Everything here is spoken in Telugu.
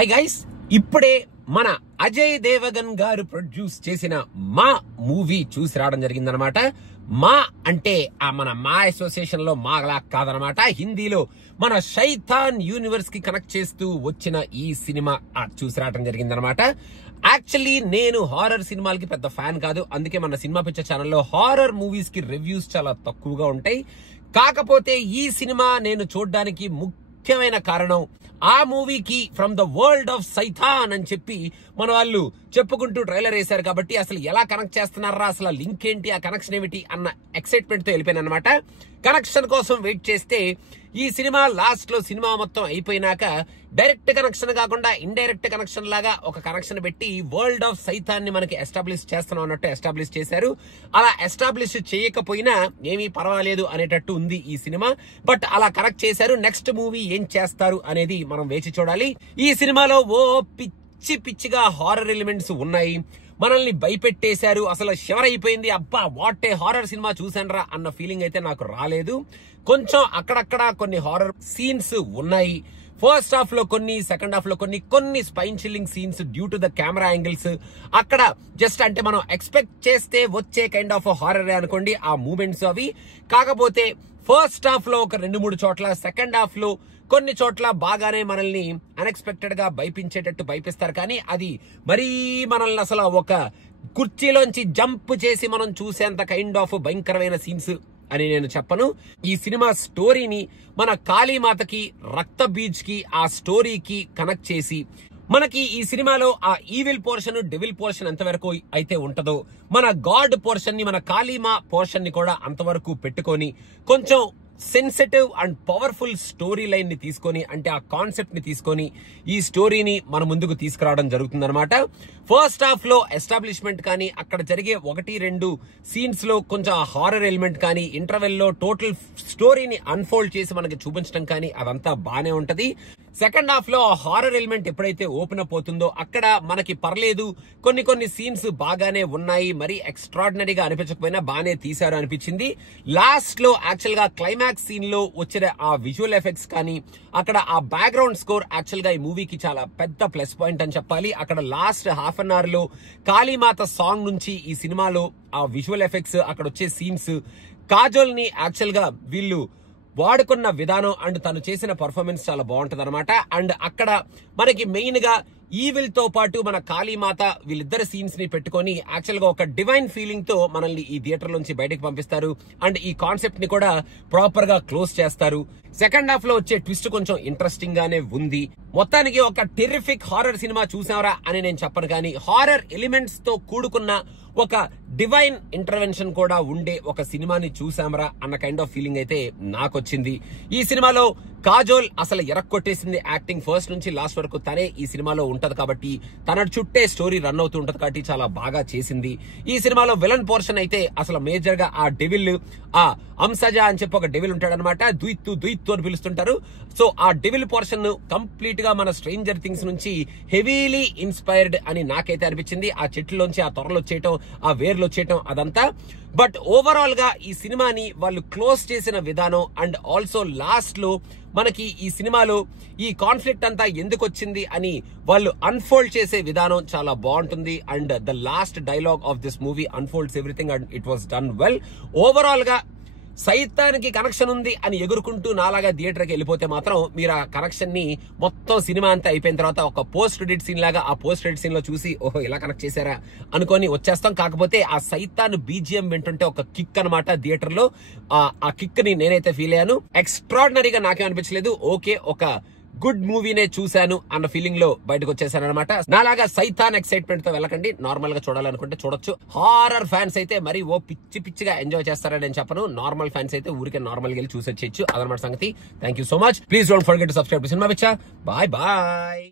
హాయ్ గైస్, ఇప్పుడే మన అజయ్ దేవగన్ గారు ప్రొడ్యూస్ చేసిన మా మూవీ చూసి రావడం జరిగిందనమాట. మా అంటే మన మా అసోసియేషన్ లో మాలా కాదనమాట. హిందీలో మన శైతాన్ యూనివర్స్ కి కనెక్ట్ చేస్తూ వచ్చిన ఈ సినిమా చూసి రావడం జరిగిందనమాట. యాక్చువల్లీ నేను హారర్ సినిమాలకి పెద్ద ఫ్యాన్ కాదు, అందుకే మన సినిమా పిక్చర్ ఛానల్లో హారర్ మూవీస్ కి రివ్యూస్ చాలా తక్కువగా ఉంటాయి. కాకపోతే ఈ సినిమా నేను చూడడానికి ముఖ్యమైన కారణం ఆ మూవీకి ఫ్రమ్ ద వరల్డ్ ఆఫ్ సైతాన్ అని చెప్పి మన వాళ్ళు చెప్పుకుంటూ ట్రైలర్ వేశారు కాబట్టి అసలు ఎలా కనెక్ట్ చేస్తున్నారా, అసలు లింక్ ఏంటి, ఆ కనెక్షన్ ఏమిటి అన్న ఎక్సైట్మెంట్ తో వెళ్ళిపోయాను అనమాట. కనెక్షన్ కోసం వెయిట్ చేస్తే ఈ సినిమా లాస్ట్ లో సినిమా మొత్తం అయిపోయినాక డైరెక్ట్ కనెక్షన్ కాకుండా ఇండైరెక్ట్ కనెక్షన్ లాగా ఒక కనెక్షన్ పెట్టి వరల్డ్ ఆఫ్ సైతాన్ ని మనకి ఎస్టాబ్లిష్ చేస్తున్నాం అన్నట్టు ఎస్టాబ్లిష్ చేశారు. అలా ఎస్టాబ్లిష్ చేయకపోయినా ఏమీ పర్వాలేదు అనేటట్టు ఉంది ఈ సినిమా. బట్ అలా కనెక్ట్ చేశారు. నెక్స్ట్ మూవీ ఏం చేస్తారు అనేది మనం వేచి చూడాలి. ఈ సినిమాలో ఓ పిచ్చి పిచ్చిగా హారర్ ఎలిమెంట్స్ ఉన్నాయి. మనల్ని భయపెట్టేశారు. అసలు షివర్ అయిపోయింది. అబ్బా వాట్ ఏ హారర్ సినిమా చూసానరా అన్న ఫీలింగ్ అయితే నాకు రాలేదు. కొంచెం అక్కడక్కడ కొన్ని హారర్ సీన్స్ ఉన్నాయి. ఫస్ట్ హాఫ్ లో కొన్ని, సెకండ్ హాఫ్ లో కొన్ని spine chilling scenes due to the camera angles. అక్కడ జస్ట్ అంటే మనం ఎక్స్పెక్ట్ చేస్తే వచ్చే కైండ్ ఆఫ్ హారర్ అనుకోండి ఆ మూమెంట్స్ అవి. కాకపోతే ఫస్ట్ హాఫ్ లో ఒక 2-3 చోట్ల, సెకండ్ హాఫ్ లో కొన్ని చోట్ల బాగానే మనల్ని అన్ఎక్స్పెక్టెడ్ గా భయపించేటట్టు భయపిస్తారు. కానీ అది మరీ మనల్ని అసలు ఒక కుర్చీలోంచి జంప్ చేసి మనం చూసేంత కైండ్ ఆఫ్ భయంకరమైన సీన్స్ అని నేను చెప్పను. ఈ సినిమా స్టోరీని మన కాళీమాతకి, రక్త బీచ్ కి, ఆ స్టోరీకి కనెక్ట్ చేసి మనకి ఈ సినిమాలో ఆ ఈవిల్ పోర్షన్, డెవిల్ పోర్షన్ ఎంతవరకు అయితే ఉంటదో మన గాడ్ పోర్షన్ ని, మన కాళీమా పోర్షన్ ని కూడా అంతవరకు పెట్టుకొని కొంచెం sensitive and powerful story line ని తీసుకొని, అంటే ఆ కాన్సెప్ట్ ని తీసుకొని ఈ స్టోరీని మన ముందుకు తీసుకురావడం జరుగుతుంది అనమాట. ఫస్ట్ హాఫ్ లో ఎస్టాబ్లిష్మెంట్ కానీ, అక్కడ జరిగే 1-2 సీన్స్ లో కొంచెం హారర్ ఎలిమెంట్ కానీ, ఇంటర్వెల్ లో టోటల్ స్టోరీని అన్ఫోల్డ్ చేసి మనకి చూపించడం కానీ అదంతా బానే ఉంటది. సెకండ్ హాఫ్ లో ఆ హారర్ ఎలిమెంట్ ఎప్పుడైతే ఓపెన్ అప్ అవుతుందో అక్కడ మనకి పర్లేదు, కొన్ని సీన్స్ బాగానే ఉన్నాయి, మరి ఎక్స్ట్రాడినరీగా అనిపించకపోయినా బానే తీశారు అనిపించింది. లాస్ట్ లో యాక్చువల్ గా క్లైమాక్స్ సీన్ లో వచ్చిన ఆ విజువల్ ఎఫెక్ట్స్ కానీ, అక్కడ ఆ బ్యాక్గ్రౌండ్ స్కోర్ యాక్చువల్ గా ఈ మూవీకి చాలా పెద్ద ప్లస్ పాయింట్ అని చెప్పాలి. అక్కడ లాస్ట్ హాఫ్ అన్ అవర్ లో కాళీమాత సాంగ్ నుంచి ఈ సినిమాలో ఆ విజువల్ ఎఫెక్ట్స్, అక్కడ వచ్చే సీన్స్, కాజోల్ ని యాక్చువల్ గా వీళ్ళు వాడుకున్న విధానం అండ్ తను చేసిన పర్ఫార్మెన్స్ చాలా బాగుంటది అనమాట. అండ్ అక్కడ మనకి మెయిన్ గా ఈవిల్ తో పాటు మన కాళీమాత వీళ్ళిద్దరు సీన్స్ ని పెట్టుకొని యాక్చువల్ గా ఒక డివైన్ ఫీలింగ్ తో మనల్ని ఈ థియేటర్ నుంచి బయటకు పంపిస్తారు. అండ్ ఈ కాన్సెప్ట్ ని కూడా ప్రాపర్ గా క్లోజ్ చేస్తారు. సెకండ్ హాఫ్ లో వచ్చే ట్విస్ట్ కొంచెం ఇంట్రెస్టింగ్ గానే ఉంది. మొత్తానికి ఒక టెర్రిఫిక్ హారర్ సినిమా చూసావరా అని నేను చెప్పను, కానీ హారర్ ఎలిమెంట్స్ తో కూడుకున్న ఒక డివైన్ ఇంటర్వెన్షన్ కూడా ఉండే ఒక సినిమాని చూసామరా అన్న కైండ్ ఆఫ్ ఫీలింగ్ అయితే నాకు వచ్చింది. ఈ సినిమాలో కాజోల్ అసలు ఎరక్కొట్టేసింది యాక్టింగ్. ఫస్ట్ నుంచి లాస్ట్ వరకు తనే ఈ సినిమాలో ఉంటది కాబట్టి తన చుట్టే స్టోరీ రన్ అవుతూ ఉంటది కాబట్టి చాలా బాగా చేసింది. ఈ సినిమాలో విలన్ పోర్షన్ అయితే అసలు మేజర్ గా ఆ డెవిల్, ఆ అంసజా అని చెప్పి ఒక డెవిల్ ఉంటాడనమాట. దుయిత్తు అని పిలుస్తుంటారు. సో ఆ డెవిల్ పోర్షన్ కంప్లీట్ గా మన స్ట్రేంజర్ థింగ్స్ నుంచి హెవీలీ ఇన్స్పైర్డ్ అని నాకైతే అనిపించింది. ఆ చెట్లలోంచి ఆ తొరలు వచ్చేయటం, ఆ వేర్లు వచ్చేయటం అదంతా. బట్ ఓవరాల్ గా ఈ సినిమాని వాళ్ళు క్లోజ్ చేసిన విధానం అండ్ ఆల్సో లాస్ట్ లో మనకి ఈ సినిమాలో ఈ కాన్ఫ్లిక్ట్ అంతా ఎందుకు వచ్చింది అని వాళ్ళు అన్ఫోల్డ్ చేసే విధానం చాలా బాగుంటుంది. And the last dialogue of this movie unfolds everything and it was done well. Overall గా సైతానికి కనెక్షన్ ఉంది అని ఎగురుకుంటూ నాలాగా థియేటర్కి వెళ్ళిపోతే మాత్రం మీరు ఆ కనెక్షన్ ని మొత్తం సినిమా అంతా అయిపోయిన తర్వాత ఒక పోస్ట్ క్రెడిట్ సీన్ లాగా ఆ పోస్ట్ క్రెడిట్ సీన్ లో చూసి ఓహో ఇలా కనెక్ట్ చేశారా అనుకొని వచ్చేస్తాం. కాకపోతే ఆ సైతాన్ బీజిఎం వింటుంటే ఒక కిక్ అనమాట థియేటర్ లో. ఆ కిక్ ని నేనైతే ఫీల్ అయ్యాను. ఎక్స్ట్రాడినరీగా నాకేం అనిపించలేదు. ఓకే, ఒక గుడ్ మూవీనే చూశాను అన్న ఫీలింగ్ లో బయటకు వచ్చేసాను అనమాట. నాలాగా సైతాన్ ఎక్సైట్మెంట్ తో వెళ్ళకండి. నార్మల్ గా చూడాలనుకుంటే చూడొచ్చు. హారర్ ఫ్యాన్స్ అయితే మరి ఓ పిచ్చిగా ఎంజాయ్ చేస్తారని నేను చెప్పను. నార్మల్ ఫ్యాన్స్ అయితే ఊరికే నార్మల్ గా వెళ్ళి చూసొచ్చు. అదనమాట సంగతి. Thank you so much. Please don't forget to subscribe to cinema picture. Bye bye.